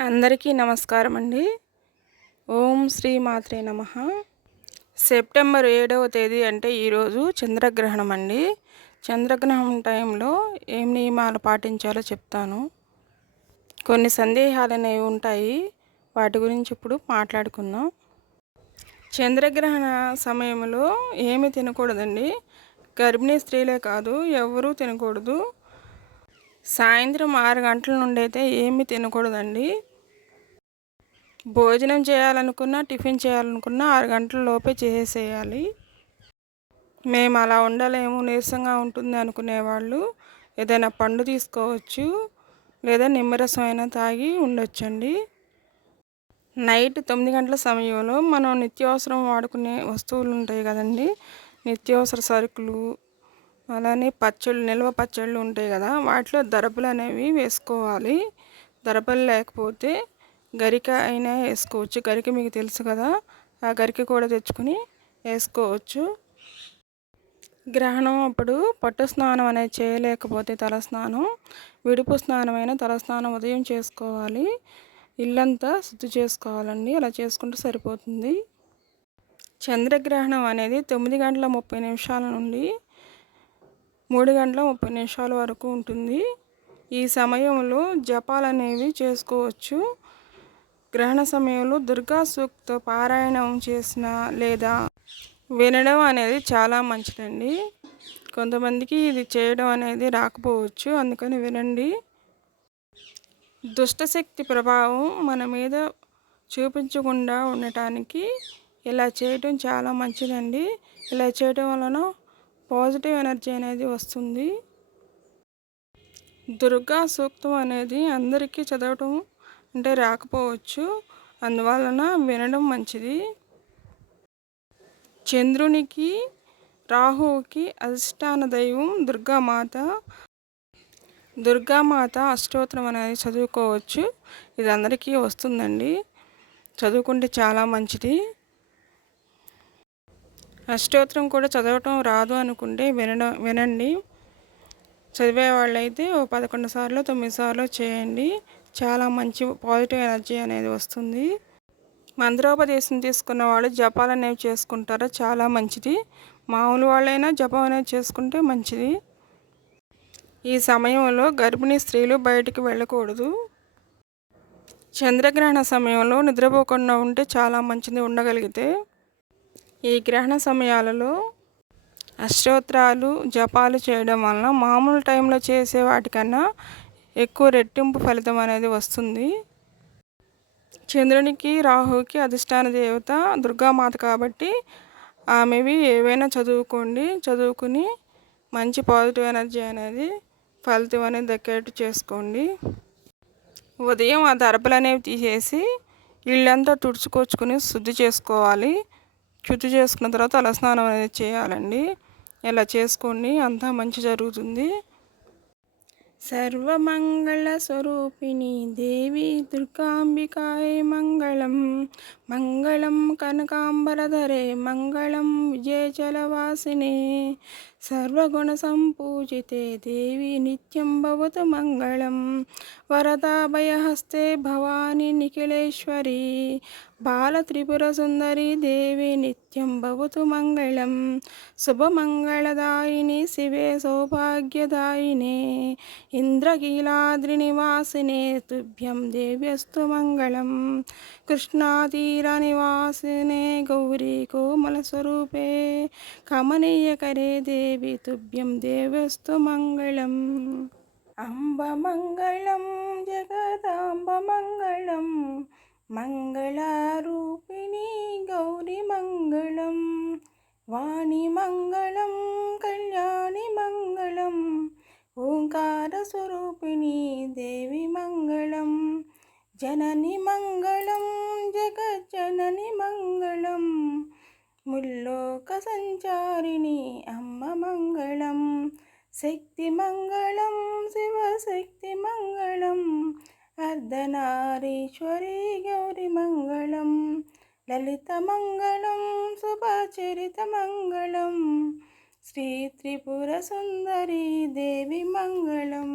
అందరికీ నమస్కారం అండి ఓం శ్రీ మాత్రే నమ. సెప్టెంబర్ ఏడవ తేదీ అంటే ఈరోజు చంద్రగ్రహణం అండి చంద్రగ్రహణం టైంలో ఏం నియమాలు పాటించాలో చెప్తాను. కొన్ని సందేహాలు అనేవి ఉంటాయి. వాటి గురించి ఇప్పుడు మాట్లాడుకుందాం. చంద్రగ్రహణ సమయంలో ఏమి తినకూడదండి. గర్భిణీ స్త్రీలే కాదు ఎవరూ తినకూడదు. సాయంత్రం ఆరు గంటల నుండి అయితే ఏమీ తినకూడదండి. భోజనం చేయాలనుకున్నా టిఫిన్ చేయాలనుకున్నా ఆరు గంటల లోపే చేసేయాలి మేము అలా ఉండలేము నీరసంగా ఉంటుంది అనుకునేవాళ్ళు. ఏదైనా పండు తీసుకోవచ్చు లేదా నిమ్మరసం అయినా తాగి ఉండొచ్చండి. నైట్ తొమ్మిది గంటల సమయంలో మనం నిత్యావసరం వాడుకునే వస్తువులు ఉంటాయి కదండి. నిత్యావసర సరుకులు అలానే పచ్చళ్ళు నిల్వ పచ్చళ్ళు ఉంటాయి కదా వాటిలో దరపలు అనేవి వేసుకోవాలి. దరపలు లేకపోతే గరిక అయినా వేసుకోవచ్చు. గరిక మీకు తెలుసు కదా ఆ గరిక కూడా తెచ్చుకొని వేసుకోవచ్చు. గ్రహణం అప్పుడు పట్టు స్నానం అనేది చేయలేకపోతే తలస్నానం విడుపు స్నానమైన తలస్నానం ఉదయం చేసుకోవాలి. ఇల్లంతా శుద్ధి చేసుకోవాలండి. అలా చేసుకుంటే సరిపోతుంది. చంద్రగ్రహణం అనేది తొమ్మిది గంటల ముప్పై నిమిషాల నుండి మూడు గంటల ముప్పై నిమిషాల వరకు ఉంటుంది. ఈ సమయంలో జపాలు అనేవి చేసుకోవచ్చు. గ్రహణ సమయంలో దుర్గా సూక్త పారాయణం చేసిన లేదా వినడం అనేది చాలా మంచిదండి. కొంతమందికి ఇది చేయడం అనేది రాకపోవచ్చు అందుకని వినండి. దుష్టశక్తి ప్రభావం మన మీద చూపించకుండా ఉండటానికి ఇలా చేయటం చాలా మంచిదండి. ఇలా చేయటం వలన పాజిటివ్ ఎనర్జీ అనేది వస్తుంది. దుర్గా సూక్తం అనేది అందరికీ చదవటం అంటే రాకపోవచ్చు. అందువలన వినడం మంచిది. చంద్రునికి రాహువుకి అధిష్టాన దైవం దుర్గామాత. దుర్గామాత అష్టోత్తరం అనేది చదువుకోవచ్చు. ఇది అందరికీ వస్తుందండి. చదువుకుంటే చాలా మంచిది. అష్టోత్తరం కూడా చదవటం రాదు అనుకుంటే వినడం వినండి. చదివే వాళ్ళైతే ఓ పదకొండు సార్లు తొమ్మిది సార్లు చేయండి. చాలా మంచి పాజిటివ్ ఎనర్జీ అనేది వస్తుంది. మంత్రోపదేశం తీసుకున్న వాళ్ళు జపాలు అనేవి చేసుకుంటారు? చాలా మంచిది. మామూలు వాళ్ళైనా జపం అనేది చేసుకుంటే మంచిది. ఈ సమయంలో గర్భిణీ స్త్రీలు బయటికి వెళ్ళకూడదు. చంద్రగ్రహణ సమయంలో నిద్రపోకుండా ఉంటే చాలా మంచిది ఉండగలిగితే. ఈ గ్రహణ సమయాలలో అష్టోత్తరాలు జపాలు చేయడం వలన మామూలు టైంలో చేసే వాటికన్నా ఎక్కువ రెట్టింపు ఫలితం అనేది వస్తుంది. చంద్రునికి రాహుకి అధిష్టాన దేవత దుర్గామాత కాబట్టి ఆమెవి ఏవైనా చదువుకోండి. చదువుకుని మంచి పాజిటివ్ ఎనర్జీ అనేది ఫలితం అనేది దక్కేట్టు చేసుకోండి. ఉదయం ఆ దరపలు అనేవి తీసేసి ఇళ్ళంతా తుడుచుకొచ్చుకొని శుద్ధి చేసుకోవాలి. శుద్ధి చేసుకున్న తర్వాత అలా స్నానం అనేది చేయాలండి. ఇలా చేసుకోండి అంతా మంచి జరుగుతుంది. సర్వమంగళ స్వరూపిణి దేవి దుర్గాంబికాయ మంగళం. మంగళం కనకాంబరధరే మంగళం విజయచలవాసినే సర్వగుణసంపూజితే దేవి నిత్యం భవతు మంగళం. వరదాభయహస్తే భవాని నిఖిలేశ్వరి. బాలత్రిపురసుందరి దేవి నిత్యం భవతు మంగళం. శుభమంగళదాయిని శివే సౌభాగ్యదాయినే. ఇంద్రకీలాద్రినివాసినే తుభ్యం దేవ్యస్తు మంగళం. కృష్ణాతీరనివాసినే గౌరీ కోమలస్వరూపే. కమనీయకరే దేవి తుభ్యం దేవ్యస్తు మంగళం అంబ మంగళం జగదాంబ మంగళం మంగళారూపిణి గౌరీ మంగళం వాణి మంగళం కళ్యాణి మంగళం ఓంకార స్వరూపిణి దేవి మంగళం జనని మంగళం జగజ్జనని మంగళం ముల్లోక సంచారిణి అమ్మ మంగళం శక్తి మంగళం శివశక్తి మంగళం అర్ధనారీశ్వరి గౌరి మంగళం లలిత మంగళం శుభచరిత మంగళం శ్రీ త్రిపుర సుందరి దేవి మంగళం.